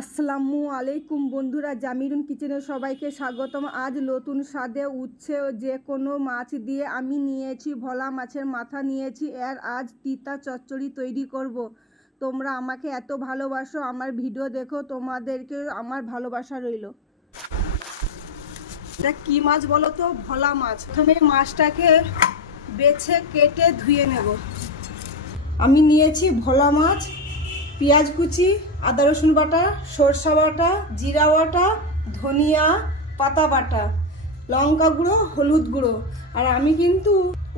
আসসালামু আলাইকুম বন্ধুরা, জামিরুন কিচেনে সবাইকে স্বাগতম। আজ নতুন স্বাদে উচ্ছে যে কোনো মাছ দিয়ে আমি নিয়েছি, ভোলা মাছের মাথা নিয়েছি এর আজ তিতা চচ্চড়ি তৈরি করব। তোমরা আমাকে এত ভালোবাসো, আমার ভিডিও দেখো, তোমাদেরকে আমার ভালোবাসা রইল। এটা কি মাছ বলো তো? ভোলা মাছ। প্রথমে মাছটাকে বেছে কেটে ধুয়ে নেব। আমি নিয়েছি ভোলা মাছ। পেঁয়াজ কুচি, আদা রসুন বাটা, সরষা বাটা, জিরা বাটা, ধনিয়া, পাতা বাটা, লঙ্কা গুঁড়ো, হলুদ গুঁড়ো। আর আমি কিন্তু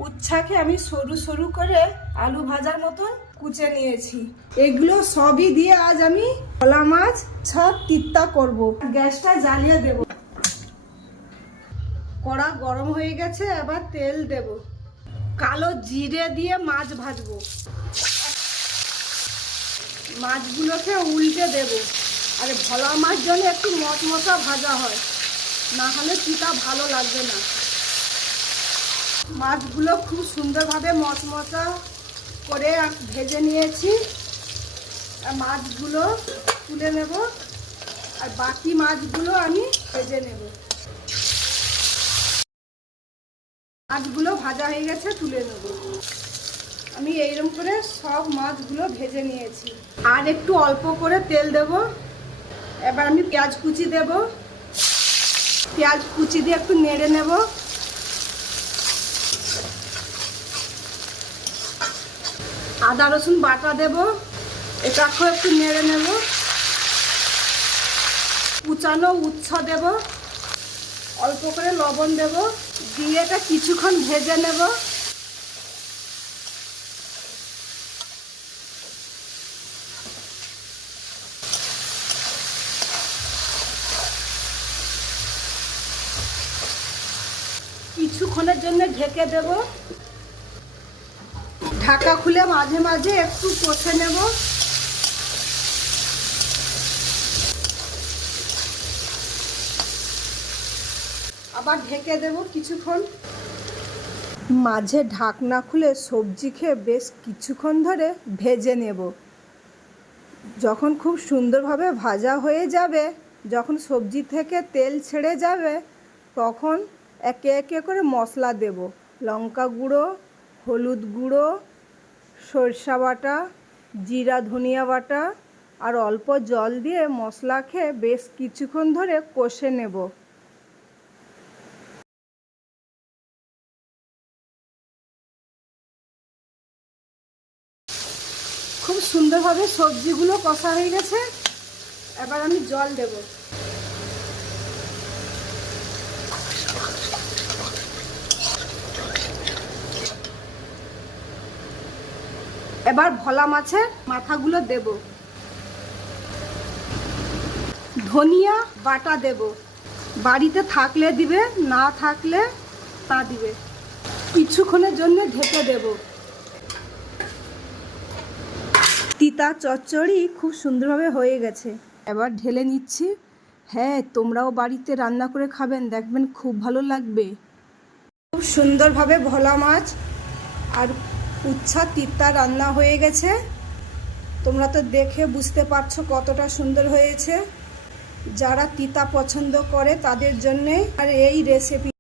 উচ্ছাকে আমি সরু সরু করে আলু ভাজার মতন কুচে নিয়েছি। এগুলো সবই দিয়ে আজ আমি কলা মাছ ছাদ তিত্তা করব। গ্যাসটা জ্বালিয়ে দেব। কড়া গরম হয়ে গেছে, এবার তেল দেব। কালো জিরে দিয়ে মাছ ভাজবো। মাছগুলোকে উল্টে দেব। আর ভোলা মাছ যেন একটু মশমশা ভাজা হয়। না হলে চিতা ভালো লাগবে না। মাছগুলো খুব সুন্দরভাবে মশমশা করে ভেজে নিয়েছি। আর মাছগুলো তুলে নেব। আর বাকি মাছগুলো আমি ভেজে নেব। মাছগুলো ভাজা হয়ে গেছে, তুলে নেব। আমি এইরকম করে সব মাছগুলো ভেজে নিয়েছি। আর একটু অল্প করে তেল দেব। এবার আমি পেঁয়াজ কুচি দেব। পেঁয়াজ কুচি দিয়ে একটু নেড়ে নেব। আদা, রসুন বাটা দেব। এটাকেও একটু নেড়ে নেব। কুচানো উচ্ছ দেব। অল্প করে লবণ দেব। দিয়ে এটা কিছুক্ষণ ভেজে নেব। কিছুক্ষণের জন্য ঢেকে দেব। ঢাকা খুলে মাঝে মাঝে একটু কষে নেব। আবার ঢেকে দেব কিছুক্ষণ। মাঝে ঢাকনা খুলে সবজি খেয়ে বেশ কিছুক্ষণ ধরে ভেজে নেব। যখন খুব সুন্দরভাবে ভাজা হয়ে যাবে, যখন সবজি থেকে তেল ছেড়ে যাবে, তখন একে একে করে মশলা দেব। লঙ্কা গুঁড়ো, হলুদ গুঁড়ো, সরষা বাটা, জিরা, ধনিয়া বাটা, আর অল্প জল দিয়ে মশলা খেয়ে বেশ কিছুক্ষণ ধরে কষে নেব। খুব সুন্দরভাবে সবজিগুলো কষা হয়ে গেছে। এবার আমি জল দেবো। এবার ভোলা মাছের মাথাগুলো দেব। ধনিয়া বাটা দেব। বাড়িতে থাকলে দিবে, না থাকলে তা দিবে। কিছুক্ষণের জন্য ঢেকে দেব। তিতা চচ্চড়ি খুব সুন্দরভাবে হয়ে গেছে। এবার ঢেলে নিচ্ছি। হ্যাঁ তোমরাও বাড়িতে রান্না করে খাবেন, দেখবেন খুব ভালো লাগবে। খুব সুন্দরভাবে ভোলা মাছ আর উচ্ছা তিত্তা রান্না হয়ে গেছে। তোমরা তো দেখে বুঝতে পারছ কতটা সুন্দর হয়েছে। যারা তিতা পছন্দ করে তাদের জন্যে আর এই রেসিপি